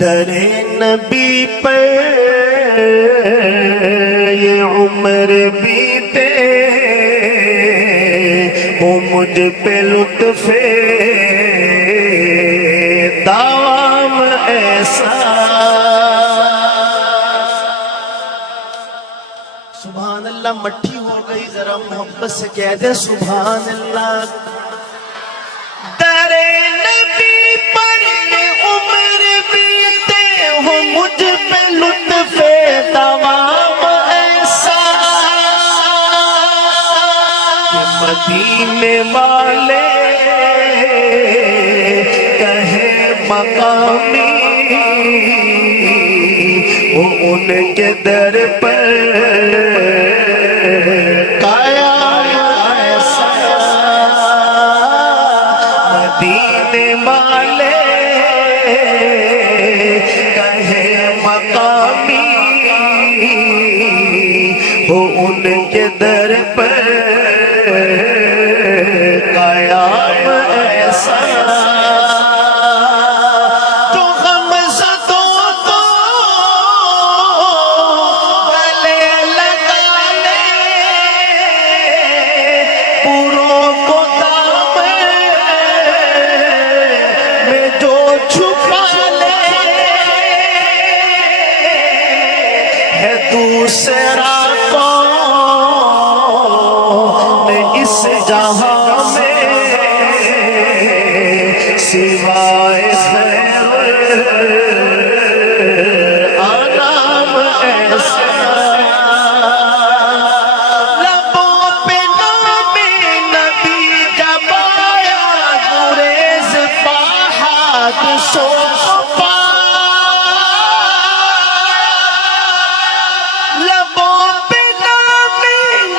در نبی پر یہ عمر بیتے وہ مجھ پہ لطف دوام ایسا. سبحان اللہ. مٹھی ہو گئی ذرا محبت سے کہہ دے سبحان اللہ. در نبی پر یہ عمر بیتے ہو مجھ پہ لطف دوام ایسا کہ مدینے والے کہے مقامی وہ ان کے در پر مدینے والے کہے مقامی ہو ان کے در پر قیام ایسا جو غمزدوں کو گلے لگا لے پوروں کو چھپا لے ہے دوسرا کون اس جہاں میں سوائے خیر انام ایسا. لبوں پہ نام نبی جب آیا گریز پہاڑ سوکھ پا. لبوں پہ نام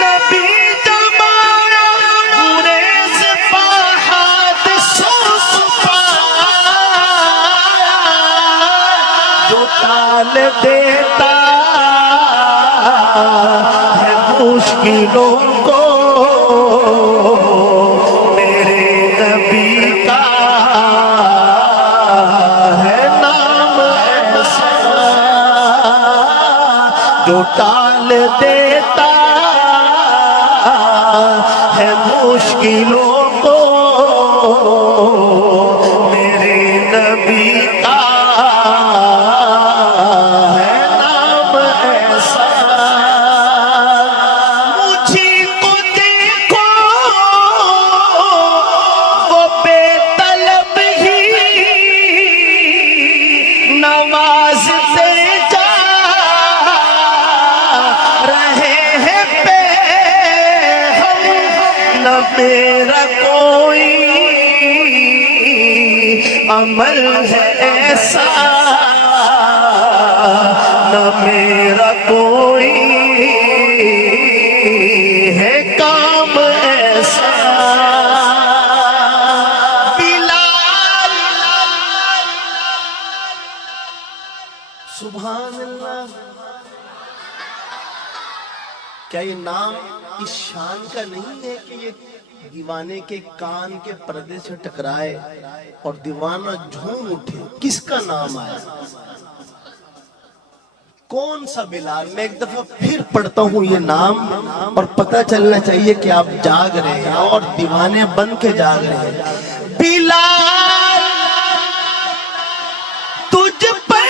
نبی جب آیا گریز پہاڑ سوکھ پا. جو ٹال دیتا ہے مشکلوں کو میرے نبی کا جو ٹال دیتا ہے مشکلوں کو میرے نبی کا ہے نام ایسا. مجھے کو دیکھو وہ بے طلب ہی نوازتے میرا کوئی عمل ہے ایسا نہ میرا کوئی ہے کام ایسا. بلال سبحان اللہ. کیا یہ نام اس شان کا نہیں ہے کہ یہ دیوانے کے کان کے پردے سے ٹکرائے اور دیوانہ جھوم اٹھے؟ کس کا نام آیا؟ کون سا بلال؟ میں ایک دفعہ پھر پڑھتا ہوں یہ نام اور پتہ چلنا چاہیے کہ آپ جاگ رہے ہیں اور دیوانے بن کے جاگ رہے ہیں. بلال تجھ پر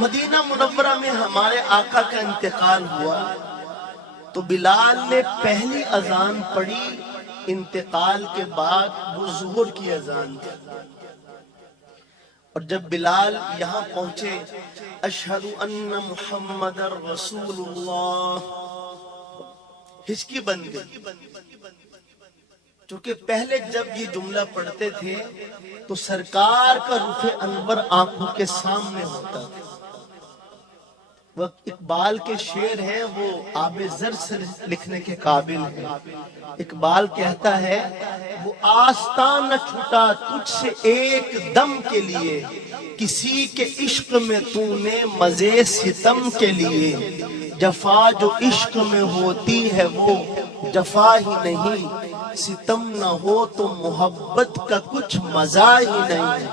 مدینہ منورہ میں ہمارے آقا کا انتقال ہوا تو بلال نے پہلی اذان پڑھی. انتقال کے بعد وہ ظہر کی اذان تھی اور جب بلال یہاں پہنچے اشہد ان محمد رسول اللہ ہچکی بن گئی. چونکہ پہلے جب یہ جملہ پڑھتے تھے تو سرکار کا رخ انور آنکھوں کے سامنے ہوتا تھا. وہ اقبال کے شعر ہیں، وہ آب زر سے لکھنے کے قابل ہیں۔ اقبال کہتا ہے وہ آستان نہ چھوٹا تجھ سے ایک دم کے لیے، کسی کے عشق میں تو نے مزے ستم کے لیے، جفا جو عشق میں ہوتی ہے وہ جفا ہی نہیں، ستم نہ ہو تو محبت کا کچھ مزہ ہی نہیں،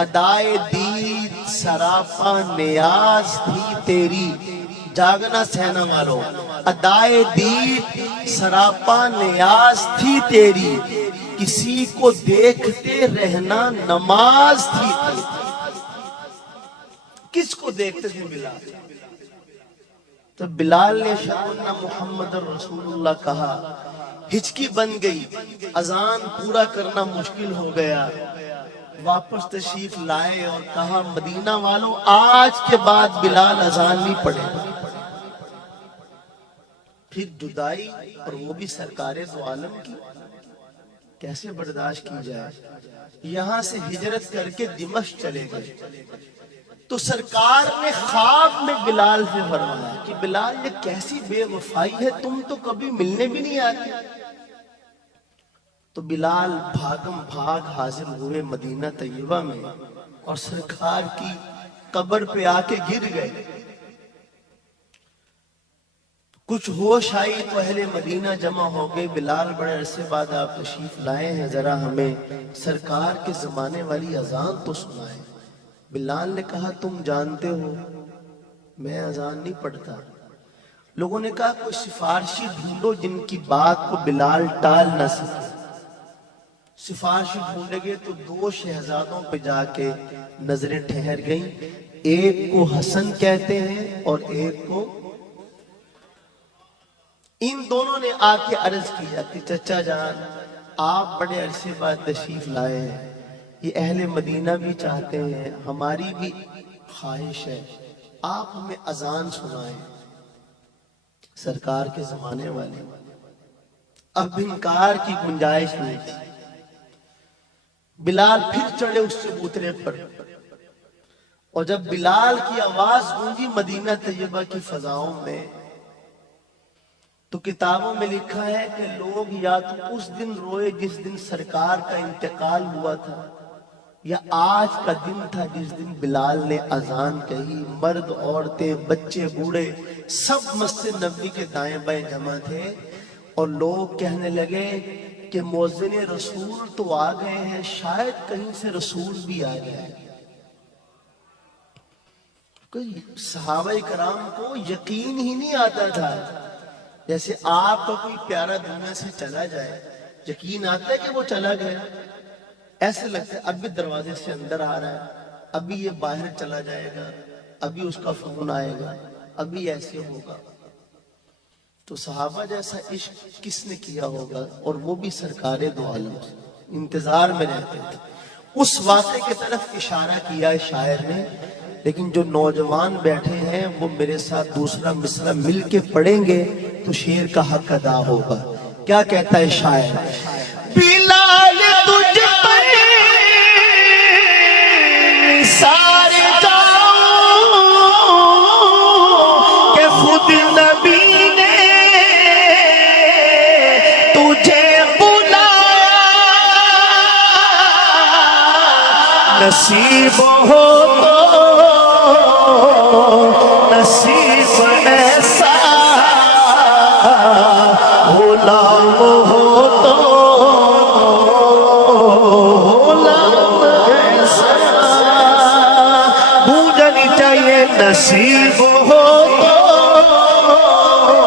ادائے دید سراپا نیاز تھی تیری، جاگنا سہنا والو، ادائے دید سراپا نیاز تھی تیری، کسی کو دیکھتے رہنا نماز تھی تیری۔ کس کو دیکھتے تھے بلال؟ تو بلال نے شہادہ محمد رسول اللہ کہا، ہچکی بن گئی، اذان پورا کرنا مشکل ہو گیا، واپس تشریف لائے اور کہا مدینہ والوں آج کے بعد بلال اذان نہیں پڑھے گا۔ پھر جدائی، اور وہ بھی سرکار دو عالم کی، کیسے برداشت کی جائے؟ یہاں سے ہجرت کر کے دمشق چلے گئے تو سرکار نے خواب میں بلال سے فرمایا کہ بلال یہ کیسی بے وفائی ہے، تم تو کبھی ملنے بھی نہیں آتے۔ تو بلال بھاگم بھاگ حاضر ہوئے مدینہ طیبہ میں اور سرکار کی قبر پہ آ کے گر گئے۔ کچھ ہوش آئی تو اہل مدینہ جمع ہو گئے، بلال بڑے عرصے بعد آپ تشریف لائے ہیں، ذرا ہمیں سرکار کے زمانے والی اذان تو سنائے۔ بلال نے کہا تم جانتے ہو میں اذان نہیں پڑھتا۔ لوگوں نے کہا کوئی سفارشی ڈھونڈو جن کی بات کو بلال ٹال نہ سکے۔ سفارشی ڈھونڈے گئے تو دو شہزادوں پہ جا کے نظریں ٹھہر گئیں، ایک کو حسن کہتے ہیں اور ایک کو، ان دونوں نے آ کے عرض کیا کہ چچا جان آپ بڑے عرصے بعد تشریف لائے ہیں، یہ اہل مدینہ بھی چاہتے ہیں، ہماری بھی خواہش ہے، آپ ہمیں اذان سنائیں سرکار کے زمانے والے۔ اب انکار کی گنجائش نہیں تھی۔ بلال پھر چڑھے اس چبوترے پر، اور جب بلال کی آواز گونجی مدینہ طیبہ کی فضاؤں میں، تو کتابوں میں لکھا ہے کہ لوگ یا تو اس دن روئے جس دن سرکار کا انتقال ہوا تھا، یا آج کا دن تھا جس دن بلال نے اذان کہی۔ مرد عورتیں بچے بوڑھے سب مسجد نبوی کے دائیں بائیں جمع تھے، اور لوگ کہنے لگے کہ مؤذن رسول تو آ گئے ہیں، شاید کہیں سے رسول بھی آ گیا ہے۔ کوئی صحابہ کرام کو یقین ہی نہیں آتا تھا، جیسے آپ کا کوئی پیارا دنیا سے چلا جائے یقین آتا ہے کہ وہ چلا گیا، ایسے لگتا ہے ابھی دروازے سے اندر آ رہا ہے، ابھی یہ باہر چلا جائے گا، ابھی اس کا فون آئے گا، ابھی ایسے ہوگا۔ تو صحابہ جیسا عشق کس نے کیا ہوگا، اور وہ بھی سرکار دو عالم انتظار میں رہتے تھے۔ اس واقعے کی طرف اشارہ کیا شاعر نے، لیکن جو نوجوان بیٹھے ہیں وہ میرے ساتھ دوسرا مصرع مل کے پڑھیں گے تو شعر کا حق ادا ہوگا۔ کیا کہتا ہے شاعر؟ بلال تجھ پر سارے جاؤ کہ خود نبی نے تجھے بلایا، نصیب ہو نصیب ایسا غلام ہو تو غلام ایسا بوجھنی چاہیے، نصیب ہو تو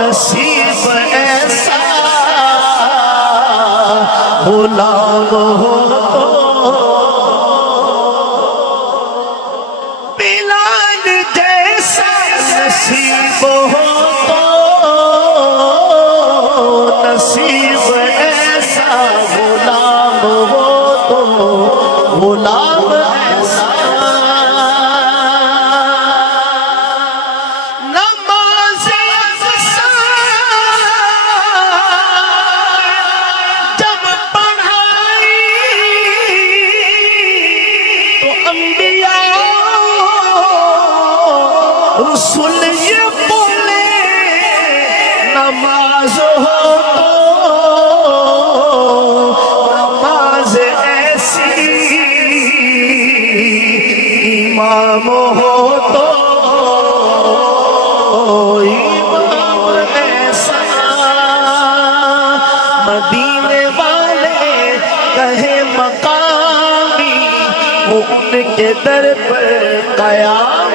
نصیب ایسا غلام ہو تو نصیب ہو تو نصیب ایسا غلام ہو تو غلام ایسا۔ نماز جب پڑھائی تو انبیاء سن یہ بولے نماز ہو تو نماز ایسی، امام ہو تو امام ایسا، مدینے والے کہے مقامی، وہ ان کے در پر قیام